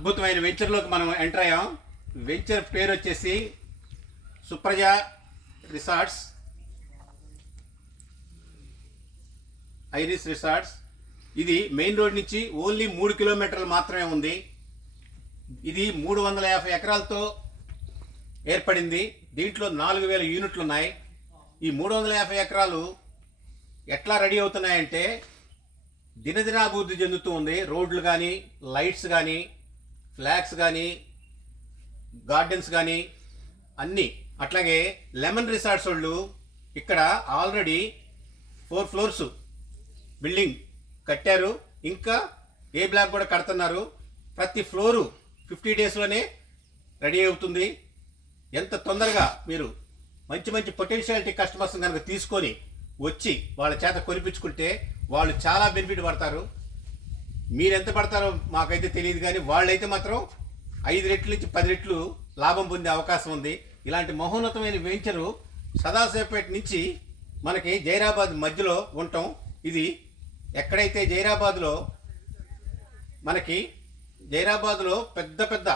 అద్భుతమైన వెంచర్లోకి మనం ఎంటర్ అయ్యాం. వెంచర్ పేరు వచ్చేసి సుప్రజ రిసార్ట్స్, ఐరిస్ రిసార్ట్స్. ఇది మెయిన్ రోడ్ నుంచి ఓన్లీ 3 కిలోమీటర్లు మాత్రమే ఉంది. ఇది 350 ఎకరాలతో ఏర్పడింది. దీంట్లో 4000 యూనిట్లు ఉన్నాయి. ఈ 350 ఎకరాలు ఎట్లా రెడీ అవుతున్నాయంటే దినదినాభివృద్ధి చెందుతూ ఉంది. రోడ్లు కానీ, లైట్స్ కానీ, ఫ్లాగ్స్ కానీ, గార్డెన్స్ కానీ అన్నీ. అట్లాగే లెమన్ రిసార్ట్స్ వాళ్ళు ఇక్కడ ఆల్రెడీ 4 ఫ్లోర్స్ బిల్డింగ్ కట్టారు. ఇంకా ఏ బ్లాక్ కూడా కడుతున్నారు. ప్రతి ఫ్లోరు 50 డేస్లోనే రెడీ అవుతుంది. ఎంత తొందరగా మీరు మంచి మంచి పొటెన్షియాలిటీ కస్టమర్స్ కనుక తీసుకొని వచ్చి వాళ్ళ చేత కొనిపించుకుంటే వాళ్ళు చాలా బెనిఫిట్ పడతారు. మీరు ఎంత పడతారో మాకైతే తెలియదు, కానీ వాళ్ళైతే మాత్రం 5 రెట్ల నుంచి 10 రెట్లు లాభం పొందే అవకాశం ఉంది. ఇలాంటి మహోన్నతమైన వెంచరు సదాశివపేట నుంచి మనకి జైరాబాద్ మధ్యలో ఉంటాం. ఇది ఎక్కడైతే జైరాబాద్లో పెద్ద పెద్ద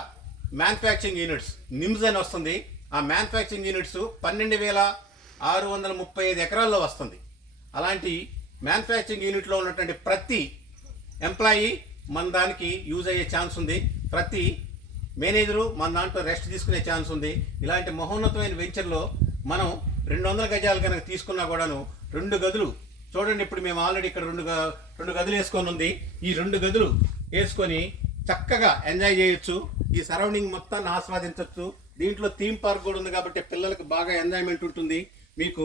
మ్యానుఫ్యాక్చరింగ్ యూనిట్స్ నిమ్స్ అని వస్తుంది. ఆ మ్యానుఫ్యాక్చరింగ్ యూనిట్స్ 12,635 ఎకరాల్లో వస్తుంది. అలాంటి మ్యానుఫ్యాక్చరింగ్ యూనిట్లో ఉన్నటువంటి ప్రతి ఎంప్లాయీ మన దానికి యూజ్ అయ్యే ఛాన్స్ ఉంది. ప్రతి మేనేజరు మన దాంట్లో రెస్ట్ తీసుకునే ఛాన్స్ ఉంది. ఇలాంటి మహోన్నతమైన వెంచర్లో మనం 200 గజాలు కనుక తీసుకున్నా కూడాను 2 గదులు చూడండి. ఇప్పుడు మేము ఆల్రెడీ ఇక్కడ రెండు గదులు వేసుకొని ఉంది. ఈ 2 గదులు వేసుకొని చక్కగా ఎంజాయ్ చేయొచ్చు. ఈ సరౌండింగ్ మొత్తాన్ని ఆస్వాదించవచ్చు. దీంట్లో థీమ్ పార్క్ కూడా ఉంది కాబట్టి పిల్లలకు బాగా ఎంజాయ్మెంట్ ఉంటుంది. మీకు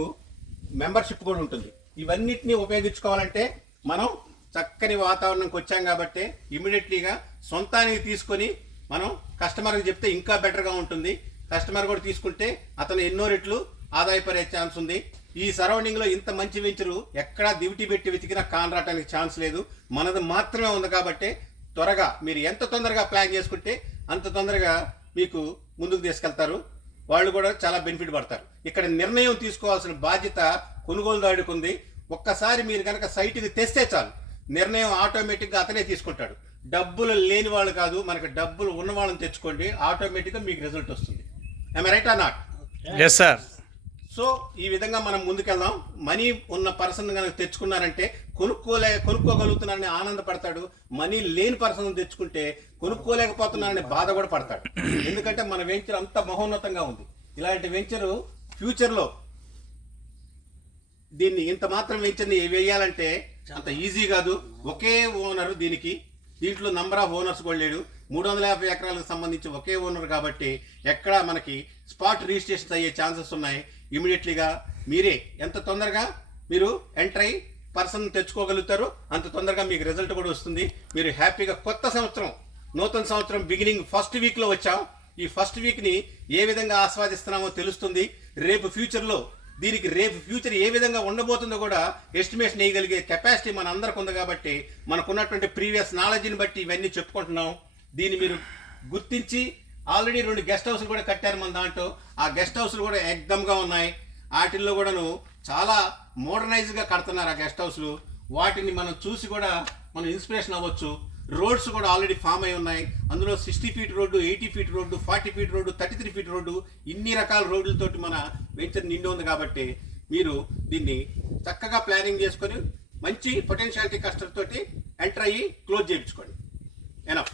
మెంబర్షిప్ కూడా ఉంటుంది. ఇవన్నిటిని ఉపయోగించుకోవాలంటే మనం చక్కని వాతావరణంకి వచ్చాం కాబట్టి ఇమీడియట్లీగా సొంతానికి తీసుకొని మనం కస్టమర్కి చెప్తే ఇంకా బెటర్గా ఉంటుంది. కస్టమర్ కూడా తీసుకుంటే అతను ఎన్నో రెట్లు ఆదాయపడే ఛాన్స్ ఉంది. ఈ సరౌండింగ్లో ఇంత మంచి వెంచరు ఎక్కడా దివిటి పెట్టి వెతికినా కానరాటానికి ఛాన్స్ లేదు. మనది మాత్రమే ఉంది కాబట్టి త్వరగా మీరు ఎంత తొందరగా ప్లాన్ చేసుకుంటే అంత తొందరగా మీకు ముందుకు తీసుకెళ్తారు. వాళ్ళు కూడా చాలా బెనిఫిట్ పడతారు. ఇక్కడ నిర్ణయం తీసుకోవాల్సిన బాధ్యత కొనుగోలుదారుడికి ఉంది. ఒక్కసారి మీరు కనుక సైట్కి తెస్తే చాలు, నిర్ణయం ఆటోమేటిక్గా అతనే తీసుకుంటాడు. డబ్బులు లేని వాళ్ళు కాదు, మనకు డబ్బులు ఉన్న వాళ్ళని తెచ్చుకోండి, ఆటోమేటిక్గా మీకు రిజల్ట్ వస్తుంది. I right or not? Yes sir. So ఈ విధంగా మనం ముందుకెళ్దాం. మనీ ఉన్న పర్సన్ కనుక తెచ్చుకున్నారంటే కొనుక్కోగలుగుతున్నారని ఆనందపడతాడు. మనీ లేని పర్సన్ తెచ్చుకుంటే కొనుక్కోలేకపోతున్నారని బాధ కూడా పడతాడు. ఎందుకంటే మన వెంచర్ అంత మహోన్నతంగా ఉంది. ఇలాంటి వెంచరు ఫ్యూచర్లో దీన్ని ఇంత మాత్రం వెంచర్ని వేయాలంటే అంత ఈజీ కాదు. ఒకే ఓనరు దీంట్లో నంబర్ ఆఫ్ ఓనర్స్ కూడా లేడు. 350 ఎకరాలకు సంబంధించి ఒకే ఓనర్ కాబట్టి ఎక్కడ మనకి స్పాట్ రిజిస్ట్రేషన్ అయ్యే ఛాన్సెస్ ఉన్నాయి. ఇమీడియట్లీగా మీరే ఎంత తొందరగా మీరు ఎంటర్ అయ్యి పర్సన్ తెచ్చుకోగలుగుతారు అంత తొందరగా మీకు రిజల్ట్ కూడా వస్తుంది. మీరు హ్యాపీగా కొత్త సంవత్సరం, నూతన సంవత్సరం బిగినింగ్ ఫస్ట్ వీక్లో వచ్చాం. ఈ ఫస్ట్ వీక్ని ఏ విధంగా ఆస్వాదిస్తున్నామో తెలుస్తుంది. రేపు ఫ్యూచర్ ఏ విధంగా ఉండబోతుందో కూడా ఎస్టిమేషన్ వేయగలిగే కెపాసిటీ మన అందరికి ఉంది. కాబట్టి మనకున్నటువంటి ప్రీవియస్ నాలెడ్జ్ని బట్టి ఇవన్నీ చెప్పుకుంటున్నాం. దీన్ని మీరు గుర్తించి ఆల్రెడీ 2 గెస్ట్ హౌస్లు కూడా కట్టారు మన దాంట్లో. ఆ గెస్ట్ హౌస్లు కూడా ఎగ్దమ్గా ఉన్నాయి. వాటిల్లో కూడాను చాలా మోడర్నైజ్గా కడుతున్నారు ఆ గెస్ట్ హౌస్లు. వాటిని మనం చూసి కూడా మనం ఇన్స్పిరేషన్ అవ్వచ్చు. రోడ్స్ కూడా ఆల్రెడీ ఫామ్ అయి ఉన్నాయి. అందులో 60 feet road, 80 feet road, 40 feet road, 33 feet road, ఇన్ని రకాల రోడ్లతోటి మన వెంచర్ నిండి ఉంది. కాబట్టి మీరు దీన్ని చక్కగా ప్లానింగ్ చేసుకొని మంచి పొటెన్షియాలిటీ కస్టమర్ తోటి ఎంటర్ అయ్యి క్లోజ్ చేయించుకోండి. ఎనఫ్.